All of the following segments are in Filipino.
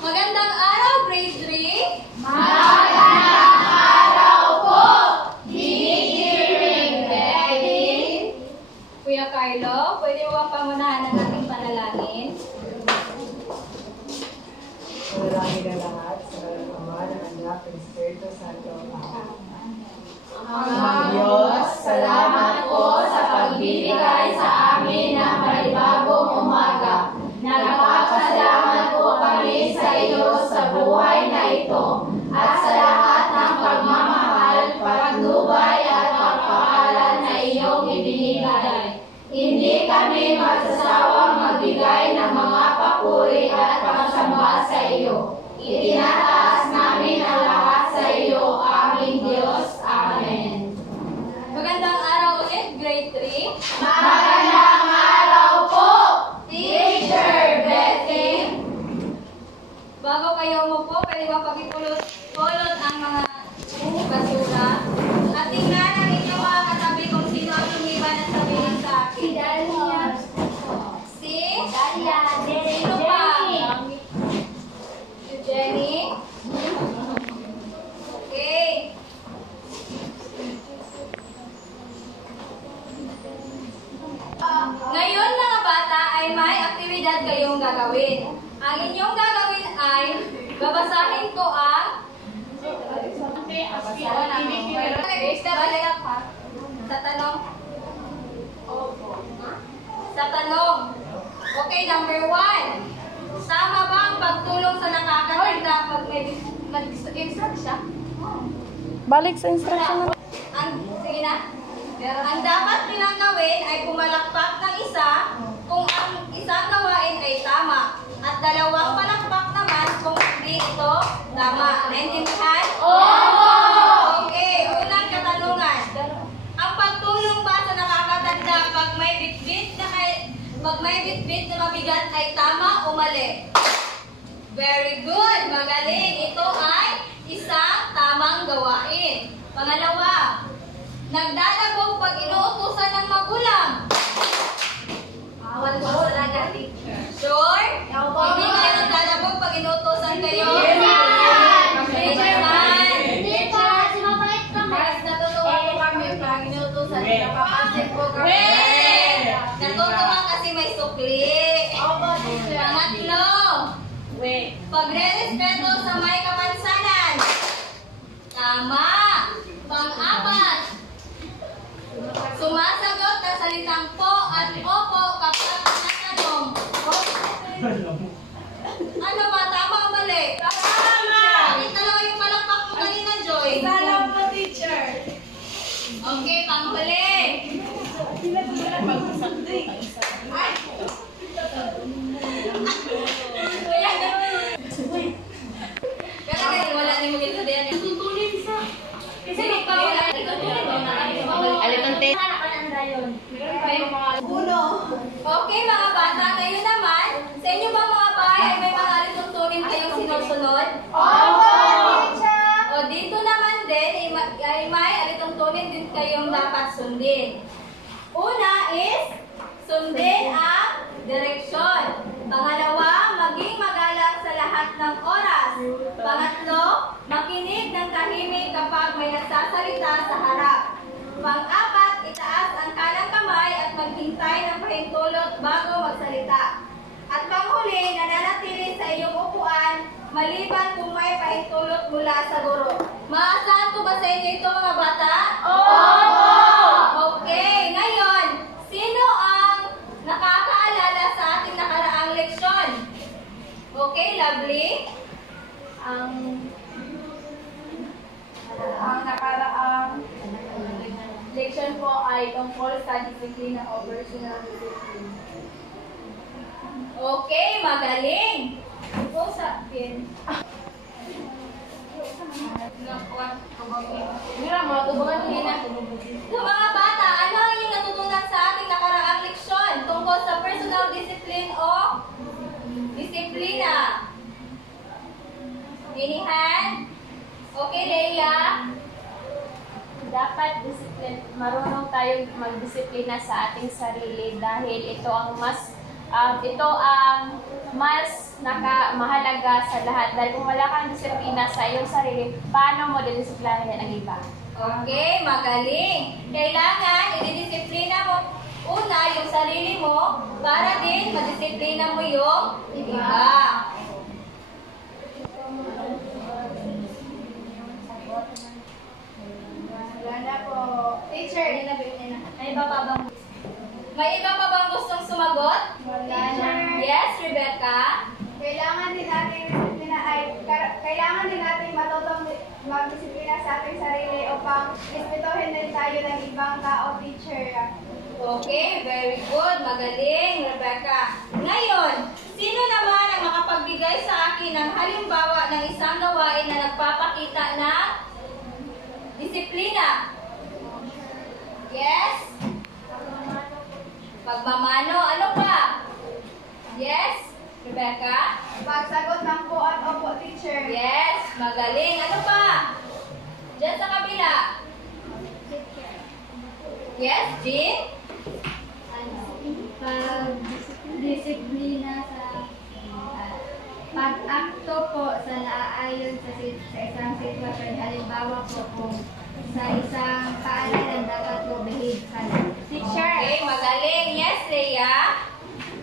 Magandang araw, grade 3. Magandang araw po, Teacher Betty. Kuya Carlo, pwede mo bang pamunahan ng ating panalangin? Manalangin na lahat sa ngalan ng Ama, ng Anak, ng Espiritu Santo. Ang Diyos, salamat po sa pagbibigay sa amin ng panibagong umaga. Nagpapasalamat po kami sa iyo sa buhay na ito at sa lahat ng pagmamahal, patnubay at pagpapala na iyong ibinigay. Hindi kami magsasawang magbigay ng mga papuri at pagsamba sa iyo. Itinataas namin ang lahat sa iyo, aming Diyos. Amen. Magandang araw ulit, grade 3. Magandang araw po, Teacher Betty. Bago kayo umupo, pwede ba pagipulot ang mga basura? At tingnan ang inyong mga katabi kung sino ang lumiban at sabihin sa akin. Si Dalia. Sino pa? Si Jenny? Okay. Ngayon mga bata ay may aktibidad kayong gagawin. Ang inyong gagawin ay babasahin ko ang sa tanong. Sa tanong. Okay, number 1. Tama ba ang pagtulong sa nakakatanda pag may nag-instruct siya? Balik sa instruction. Sige na. Ang dapat nilang gawin ay pumalakpak ng isa kung ang isang gawain ay tama at dalawang palakpak naman kung hindi ito tama. Naintindihan? Opo! Okay, unang katanungan. Ang pagtulong ba sa nakakatanda pag may bitbit na mabigat ay tama o mali? Very good! Magaling! Ito ay isang tamang gawain. Pangalawa, nagdadabog pag inuutusan ng magulang. Awal ko talaga, teacher. Sure? Hindi kayo nagdadabog pag inuutusan kayo? Mas natutuwa po kami pag inuutusan. Napapansin po kami. Natutuwa kasi may sukli. Pangatlo, pagre-respeto sa may kapansanan. Tama. Pang-apat, sumasagot na salitang po at opo kapag natanong. Ano ba? Tama o mali? Tama! Bakit dalawa yung palakpak mo kanina, Joy? Salam po, Teacher. Okay, panghuli. Kaya nga, wala ni mo gito din. Tutunin sa... Sino pa wala? Alitonte. Okay, mga bata, kayo naman, sa inyo ba mga bahay ay may mga alituntunin kayong sinusunod? Opo, Teacher. O dito naman din, ay may alituntunin din kayong dapat sundin. Una is, sundin ang direksyon. Pangalawa, maging magalang sa lahat ng oras. Pangatlo, makinig ng tahimik kapag may nagsasalita sa harap. Pang-apat, itaas ang kanang kamay at maghintay ng pahintulot bago magsalita. At panghuli, nananatili sa iyong upuan maliban kung may pahintulot mula sa guro. Maasahan ko ba sa inyo ito mga bata? Opo! Okay, ngayon, sino ang nakakaalala sa ating nakaraang leksyon? Okay, lovely? Ang nakaraang leksyon po ay tungkol sa disiplina o personal discipline. Okay, magaling! Ito sa akin. So mga bata, ano ang inyong natutunan sa ating nakaraang leksyon tungkol sa personal discipline o disiplina? Inihan? Okay, Leia? Dapat marunong tayong magdisiplina sa ating sarili dahil ito ang mas mahalaga sa lahat. Dahil kung wala kang disiplina sa iyong sarili, paano mo didisiplinahin ang iba? Okay, magaling. Kailangan ididisiplina mo una yung sarili mo para din madisiplina mo yung iba. Wala po. Teacher, May iba pa bang gustong sumagot? Teacher. Yes, Rebecca? Kailangan din natin matutong magdisiplina sa ating sarili upang respetuhin din tayo ng ibang tao, teacher. Okay, very good. Magaling, Rebecca. Ngayon, sino naman ang makapagbigay sa akin ng halimbawa ng isang gawain na nagpapakita ng disiplina? Yes? Pagmamano. Ano pa? Yes? Rebecca? Pagsagot ng po at opo, teacher. Yes, magaling. Ano pa? Diyan sa kabila. Yes, Jean? Pag-disiplina sa pag-akto po sa naaayon sa isang sitwasyon. Halimbawa po kung sa isang paaralan dapat po behave ka lang. Teacher, Okay, magaling. Yes, Rhea?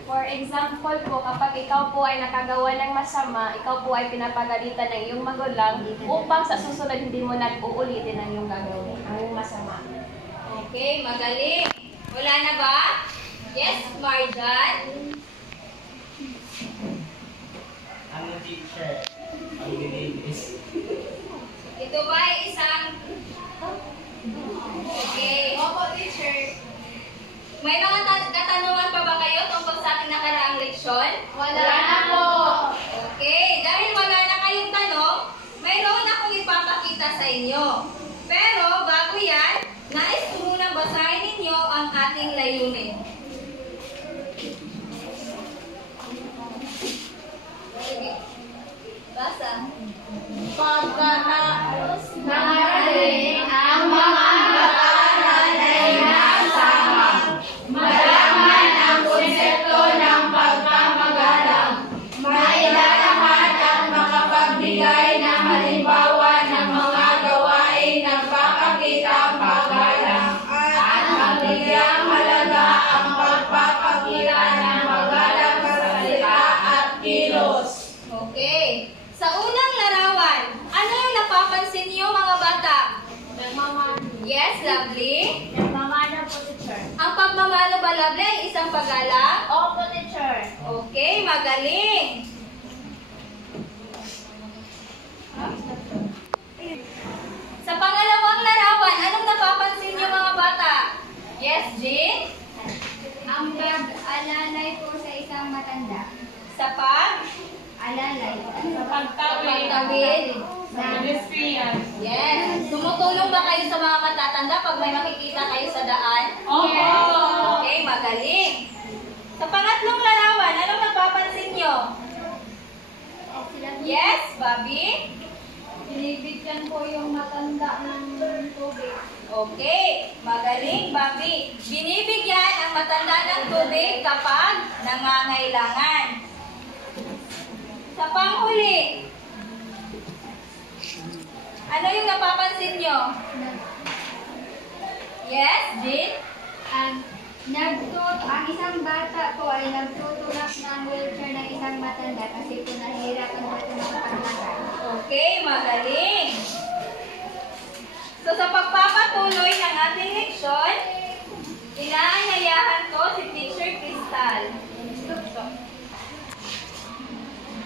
For example po, kapag ikaw po ay nakagawa ng masama, ikaw po ay pinapagalitan ng iyong magulang upang sa susunod hindi mo nag-uulitin ang iyong gagawin, ang iyong masama. Okay, magaling. Wala na ba? Yes, Marjan? Ang teacher, ang nilinis. Ito ba ay isang... Okay. opo, teacher. May mga katanungan pa ba kayo tungkol sa ating nakaraang leksyon? Wala na po. Okay, dahil wala na kayong tanong, mayroon akong ipapakita sa inyo. Pero bago yan, nais ko munang basahin ninyo ang ating layunin. Sige. Basa. Pagkatapos Mangaralin ang mga bataran ay nasama. Malaman ang konsepto ng pagmamagalang. Mailalahad at makapagbigay ng halimbawa ng mga gawain na nagpapakita paggalang at magbigyang halaga ang pagpapakita ng magalang sa salita at kilos. Okay. Sa unang larawan, ano yung napapansin niyo mga bata? nagmamano. Yes, lovely. Nagmamano po, teacher. Ang pagmamano ba, lovely, ay isang paggalang? Opo, teacher. Okay, magaling. Sa pangalawang larawan, anong napapansin niyo mga bata? Yes, Jean? Ang pag-alalay po sa isang matanda. Sa Alalay. pagtawid. Yes. Tumutulong ba kayo sa mga matatanda pag may makikita kayo sa daan? Okay, magaling. Sa pangatlong larawan, anong napapansin niyo? Yes, Bobby? Binibigyan po yung matanda ng tubig. Okay, magaling, Bobby. Binibigyan ang matanda ng tubig kapag nangangailangan. Sa panghuli, ano yung napapansin nyo? Yes, Jean? Ang isang bata po ay nagtutulak ng wheelchair ng isang matanda kasi po nahihirapan po ito makapaglakad. Okay, magaling. So sa pagpapatuloy ng ating leksyon, inaanyayahan ko si Teacher Crystal.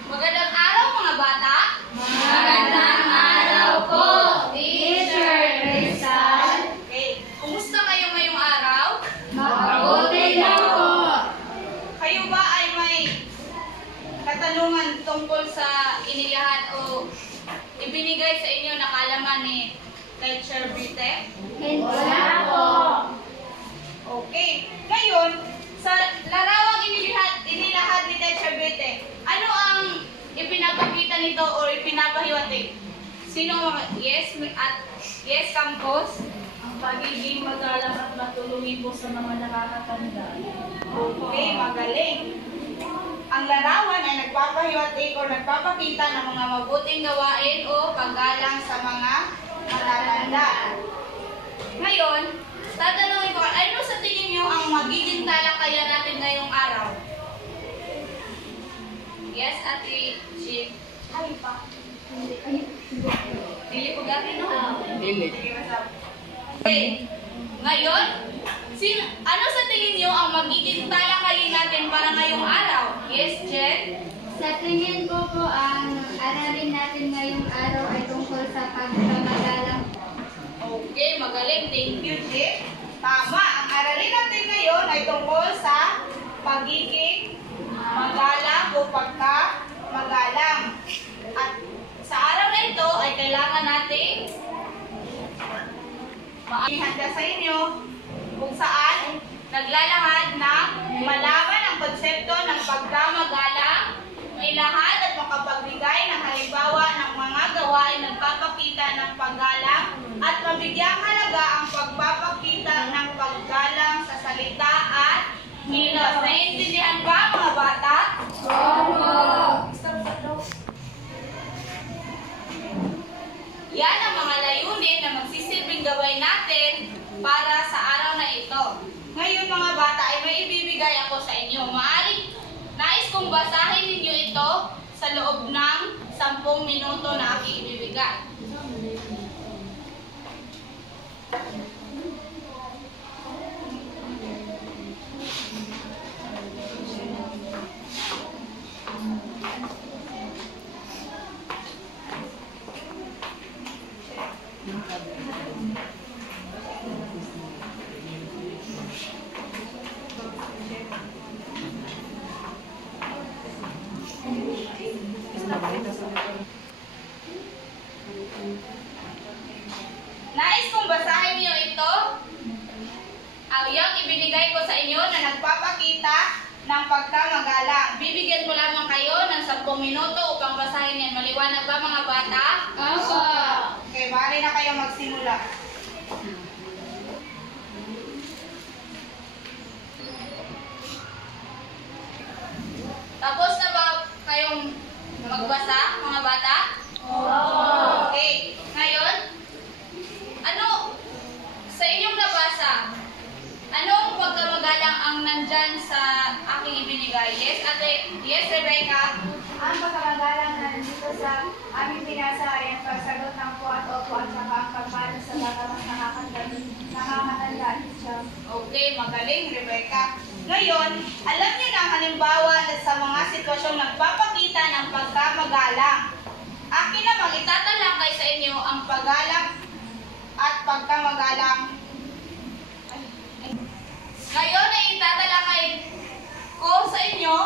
Magandang araw mga bata. Magandang araw po, Teacher Crystal. Okay, kumusta kayo ngayong araw? Mabuti na po. Kayo ba ay may katanungan tungkol sa inilahat o ibinigay sa inyo na kaalaman ni Teacher Brite? Wala po. Okay. Ngayon, sa larawang inilahad ni Teacher Brite, ano ang ipinapakita nito o ipinapahiwatig? Sino mga yes at yes, Campos? pagiging magalang at matulungin po sa mga nakakatanda. Okay, magaling. Ang larawan ay nagpapahiwatig o nagpapakita ng mga mabuting gawain o paggalang sa mga matatanda. Ngayon, tatanungin ko, ano sa tingin niyo ang magiging talakayan natin ngayong araw? Yes, Ate Chief. Ay pa. Dili ko gabi, no? Dili. Okay. Ngayon, ano sa tingin niyo ang magiging talakayin natin para ngayong araw? Yes, Jen? Sa tingin ko po, ang aralin natin ngayong araw ay tungkol sa pagkamagalang. Okay, magaling. Thank you, Jen. Tama. Ang aralin natin ngayon ay tungkol sa pagiging magalang o pagkamagalang. At sa araw na ito ay kailangan natin maihanda sa inyo kung saan naglalahad ng malaman ang konsepto ng pagkamagalang, mailahad at makapagbigay ng halimbawa ng mga gawain nagpapakita ng paggalang at mabigyang halaga ang pagpapakita ng paggalang sa salita at kilos. Naiintindihan ba mga bata? Yan ang mga layunin na magsisilbing gawin natin para sa araw na ito. Ngayon mga bata ay may ibibigay ako sa inyo. Nais kong basahin ninyo ito sa loob ng 10 minuto na aking ibibigay. Nais kong basahin niyo ito. Yung ibinigay ko sa inyo na nagpapakita ng pagkamagalang. Bibigyan ko lamang kayo ng 10 minuto upang basahin yan. Maliwanag ba mga bata? Opo. Okay, maaari na kayo magsimula. Tapos na ba kayong magbasa, mga bata? Okay. Ngayon, ano sa inyong nabasa? Anong pagkamagalang ang nandyan sa aking ibinigay? Yes, Ate? Yes, Rebecca? Ang pagkamagalang na nandito sa aming binasa ay ang pagsagot ng po at opo at saka ang pagmano sa mga mas nakakatanda. Okay, magaling, Rebecca. Ngayon, alam niyo na ang halimbawa sa mga sitwasyong nagpapakita ng pagkamagalang. Akin namang itatalakay sa inyo ang paggalang at pagkamagalang. Ngayon ay itatalakay ko sa inyo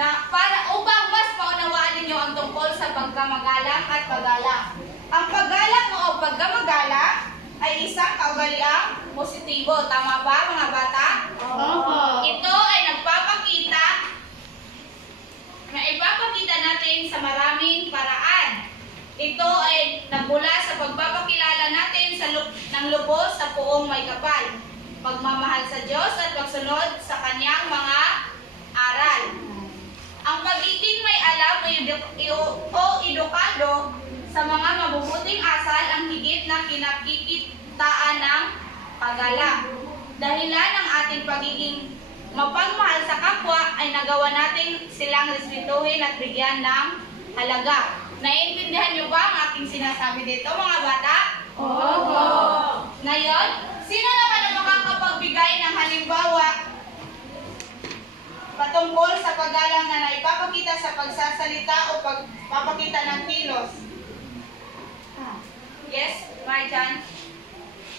na para upang mas maunawaan ninyo ang tungkol sa pagkamagalang at paggalang. Ang paggalang o pagkamagalang ay isang kaugaliang positibo. Tama ba mga bata? Opo. Ito ay nagpapakita na ipapakita natin sa maraming paraan. Ito ay nagmula sa pagpapakilala natin ng lubos sa Poong May Kapal, pagmamahal sa Diyos at pagsunod sa Kanyang mga aral. Ang pagiging may alam o edukado sa mga mabubuting asal ang higit na kinakikitaan ng paggalang. Dahilan ng ating pagiging mapagmahal sa kapwa ay nagawa natin silang respetuhin at bigyan ng halaga. Naiintindihan niyo ba ang aking sinasabi dito mga bata? Opo. Ngayon, sino naman ang makakapagbigay ng halimbawa patungkol sa paggalang na naipapakita sa pagsasalita o pagpapakita ng kilos? Yes, Marjan?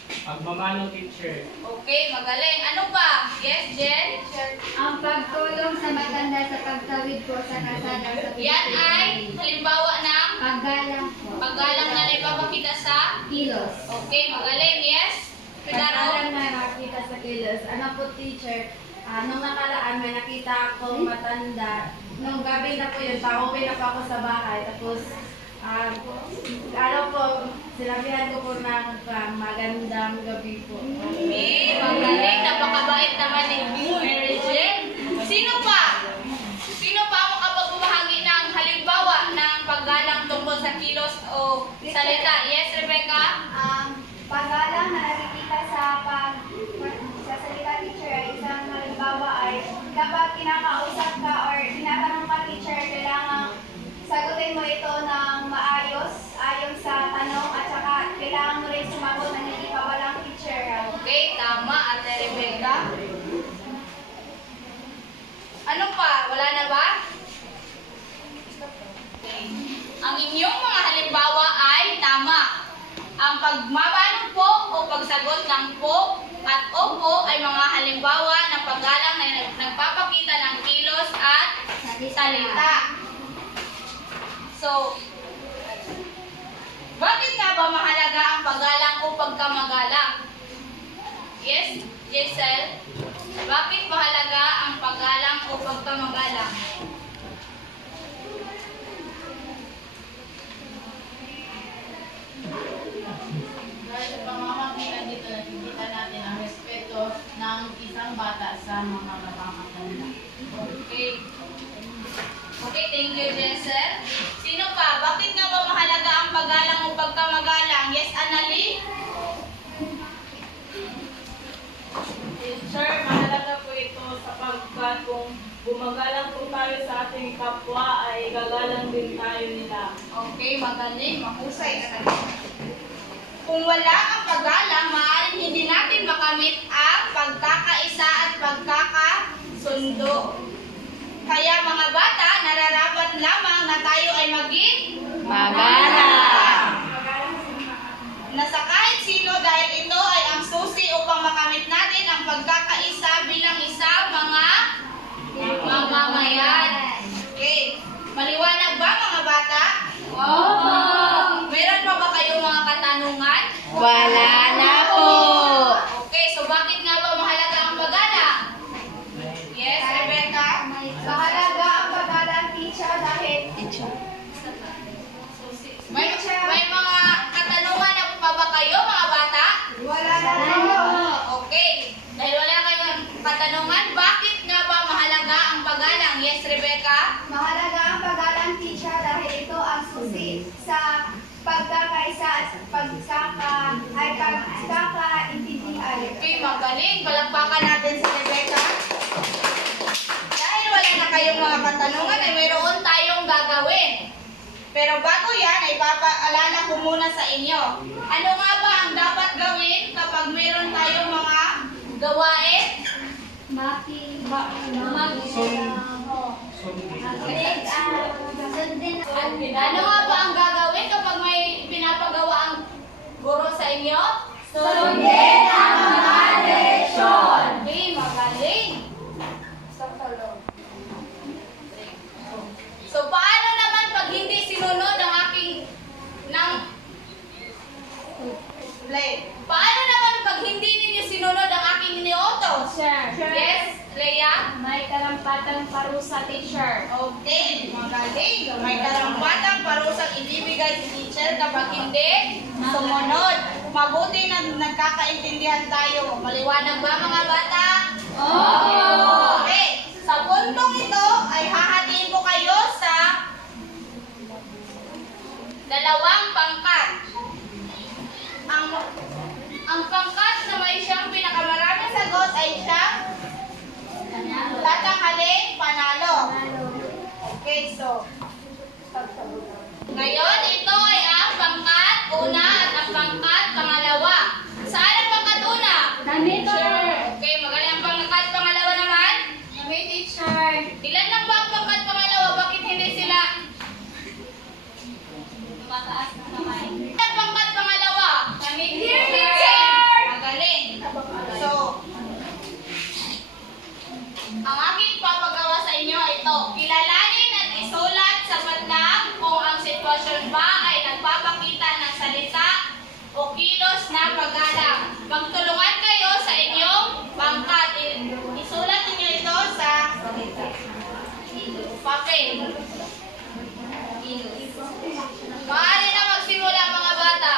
Pagmamano, teacher. Okay, magaling. Ano pa? Yes, Jen? Ang pagtulong sa matanda sa pagtawid po sa kalsada sa Yan ay halimbawa ng paggalang po. paggalang na naipapakita sa... Kilos. Okay, magaling. Yes? Pidaro? Pagkalang na nakita sa kilos. Ano po, teacher? Nung nakaraan, may nakita akong matanda. Nung gabi na po yun, pauwi na po ako sa bahay. Tapos, ano po, Sinabihan ko po ng magandang gabi po. Okay, magaling. Napakabait naman ni Mary Jane. Sino pa? Sino pa ang makapagbahagi ng halimbawa ng paggalang tungkol sa kilos o salita? Yes, Rebecca? Paggalang na nakikita sa salita teacher ay isang halimbawa ay kapag kinakausap ka or tinatanong ka teacher, kailangan sagutin mo ito ng maayos, ayon sa tanong at saka kailangan mo rin sumagot na hindi pa walang teacher. Okay, tama, Ate Rebecca. Ano pa? Wala na ba? Okay. Ang inyong mga halimbawa ay tama. Ang pagmamanong po o pagsagot ng po at opo ay mga halimbawa ng paggalang na nagpapakita ng kilos at salita. So, bakit nga ba mahalaga ang paggalang o pagkamagalang? Yes, Giselle? Bakit mahalaga ang paggalang o pagkamagalang? Dahil sa pamamagitan dito, nakikita natin ang respeto ng isang bata sa mga matatanda. Okay. Okay, thank you, Jessel. Sino pa? Bakit nga ba mahalaga ang paggalang o pagkamagalang? Yes, Annalie? Teacher, mahalaga po ito sapagkat kung gumagalang po tayo sa ating kapwa ay gagalang din tayo nila. Okay, magaling. Mahusay ka na. Kung wala ang paggalang, maaaring hindi natin makamit ang pagkakaisa at pagkakasundo. Kaya mga bata, nararapat lamang na tayo ay maging Magalang. na sa kahit sino dahil ito ay ang susi upang makamit natin ang pagkakaisa bilang isang mga mamamayan. Okay. Maliwanag ba mga bata? Opo. Meron pa ba kayong mga katanungan? Wala na po. Okay, so bakit nga ba mahalaga ang paggalang? Yes, Rebecca? Mahalaga ang paggalang teacher dahil May mga katanungan na pa ba kayo mga bata? wala na po. Okay. Dahil wala kayong katanungan, bakit nga ba mahalaga ang paggalang? Yes, Rebecca? Mahalaga ang paggalang teacher dahil ito ang susi sa pagkakaisa at pagkakaintindihan. Okay, magaling. Palakpakan natin si Rebecca. Dahil wala na kayong mga katanungan, ay mayroon tayong gagawin. Pero bago yan, ay papaalala ko muna sa inyo. Ano nga ba ang dapat gawin kapag mayroon tayong mga gawain? Ano nga ba ang gagawin kapag may pinapagawa ang guro sa inyo? Sundin ang mga direksyon. Okay, magaling. So, paano naman pag hindi sinunod ang paano naman pag hindi ninyo sinunod ang aking iniutos? Yes, Leia? May karampatang parusa teacher. Okay, magaling. May karampatang parusang ibibigay si teacher kapag hindi sumunod. Mabuti na nagkakaintindihan tayo. Maliwanag ba mga bata? Okay. Sa puntong ito ay hahatiin ko kayo sa dalawang pangkat. Ang pangkat na may siyang pinakamaraming sagot ay siyang tatanghaling panalo. Okay, so ngayon, ito ay ang pangkat una at ang pangkat pangalawa. Saan ang pangkat una? Okay, magaling ang pangkat pangalawa naman? Teacher. Ilan lang ba ang pangkat pangalawa? Bakit hindi sila tumataas ng kamay? Ang pangkat pangalawa? Teacher! Magaling. So, ang aking papagawa sa inyo ay ito. Kilalanin at isulat sa patlang kung ang sitwasyon ba ay nagpapakita ng salita o kilos na paggalang. Magtulungan kayo sa inyong pangkat. Isulat niyo ito sa papel. Maaari na magsimula mga bata.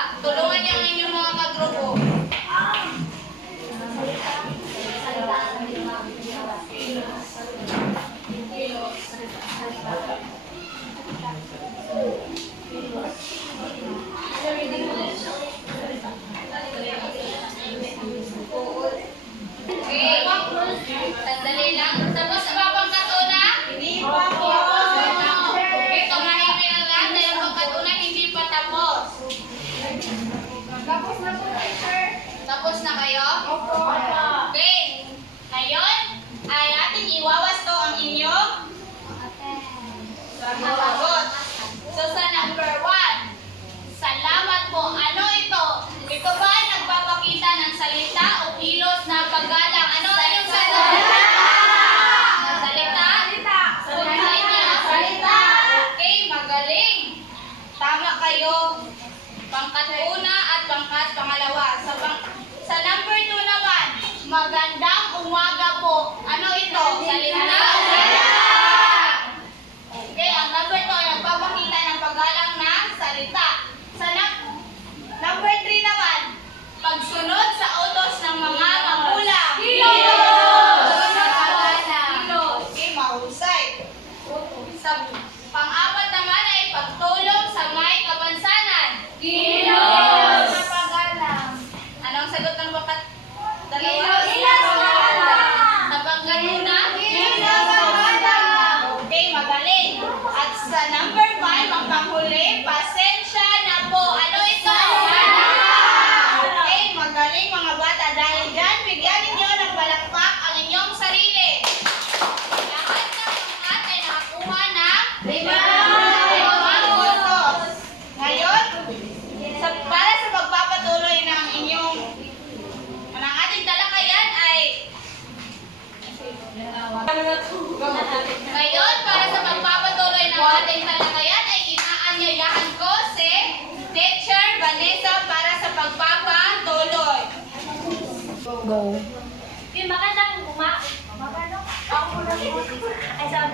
Ay, sa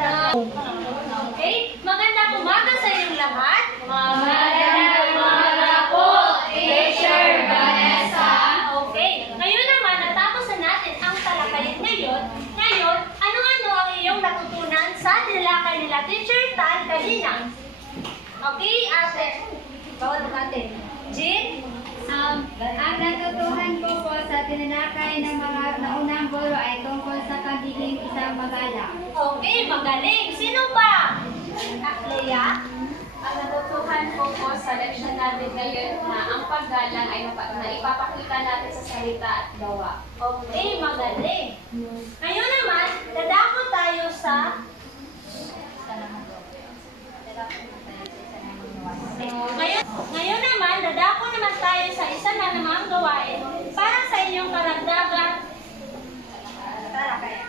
okay? Magandang umaga sa inyong lahat. Magandang umaga po, Teacher Vanessa. Okay. Ngayon naman, natapos na natin ang talakayin ngayon. Ngayon, ano-ano ang iyong natutunan sa nilakay nila Teacher Tal kanina? Okay, ate. Bawal natin. Jean? Ang natutuhan ko po sa tinanakay ng mga naunang guro ay tungkol sa pagiging isang magalang. Okay, magaling. Sino pa? Leia? Ang natutuhan ko po sa leksyon natin ngayon na ang paggalang ay na ipapakita natin sa salita at gawa. Okay, magaling. Ngayon naman, dadako tayo sa... Ngayon naman, dadako naman tayo sa isa na namang gawain para sa inyong karagdagan. Tara, kaya.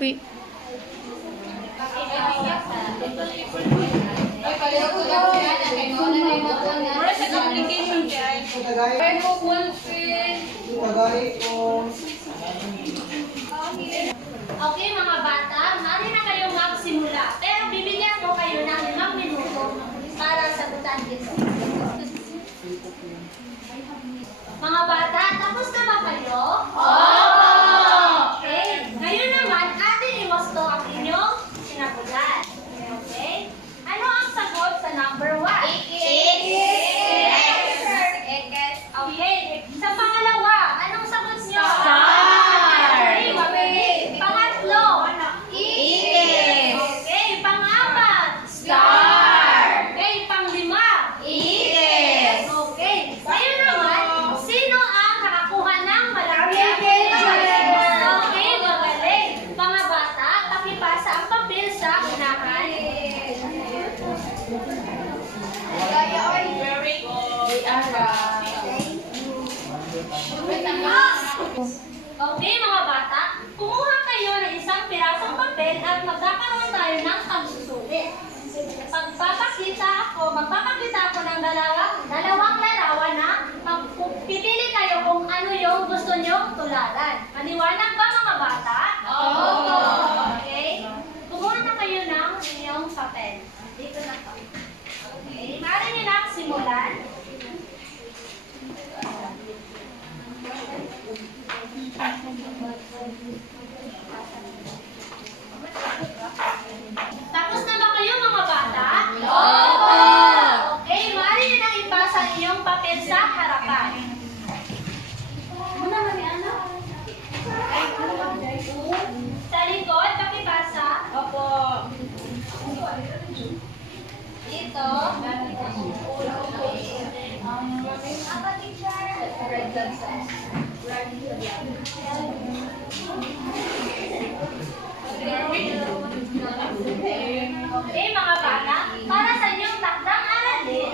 Uy. Para sa application guys. Okay mga bata, mari na kayo magsimula. Pero bibigyan ko kayo ng 5 minuto para sagutan dito. Mga bata, tapos na ba kayo? Opo! Okay. Ngayon naman, atin iwasto ang inyong sinagutan. Okay? Ano ang sagot sa number 1? Okay. Sa pangalawa, anong sagot nyo? Okay, magaling. Pangatlo? Okay, pang-apat? Okay, pang-5? Okay. Ngayon naman, sino ang nakakuha ng malaking pera? Okay, magaling. Mga bata, pakipasa ang papel sa unahan. Very good. Okay, mga bata, kumuha kayo ng isang pirasong papel at magkakaroon tayo ng pagsusulit. Magpapakita ako ng dalawang larawan na pipili kayo kung ano yung gusto nyo tularan. Maliwanag ba mga bata? Opo. Okay. Kumuha na kayo ng inyong papel. Dito na to. Okay. Maaari nyo na simulan. Tapos na ba kayo mga bata? Opo! Okay, maaari nyo nang ipasa inyong papel sa harapan. Muna kami, ano? Sa likod, pakipasa. Opo. Dito. Okay, mga bata, para sa inyong takdang aralin,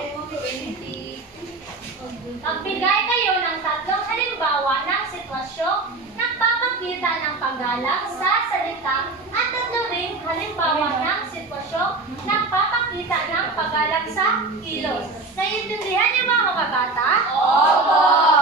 magbigay kayo ng 3 halimbawa ng sitwasyong nagpapakita ng paggalang sa salita at 3 ring halimbawa ng sitwasyong nagpapakita ng paggalang sa kilos. Naiintindihan niyo ba mga bata? Opo!